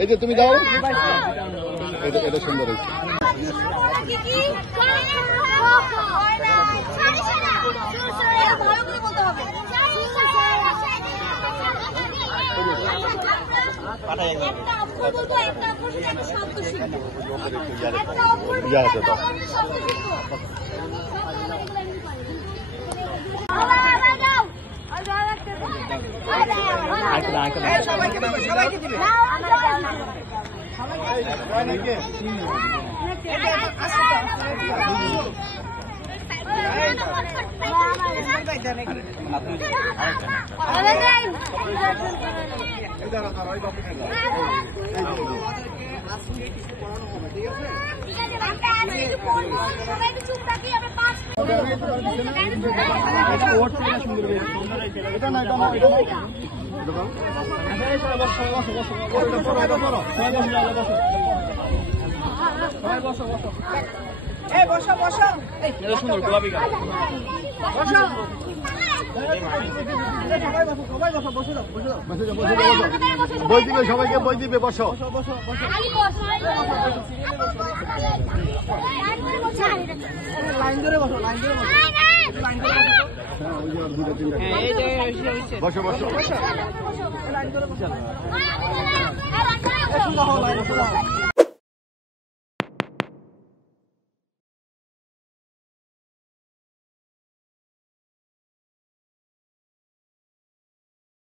এই যে তুমি যাও, এটা সুন্দর হয়েছে। বই দিবে, সবাইকে বই দিবে, বসো। লাইন ধরে বসো, লাইন ধরে বসো, বসো বসো। লাইন ধরে বসো।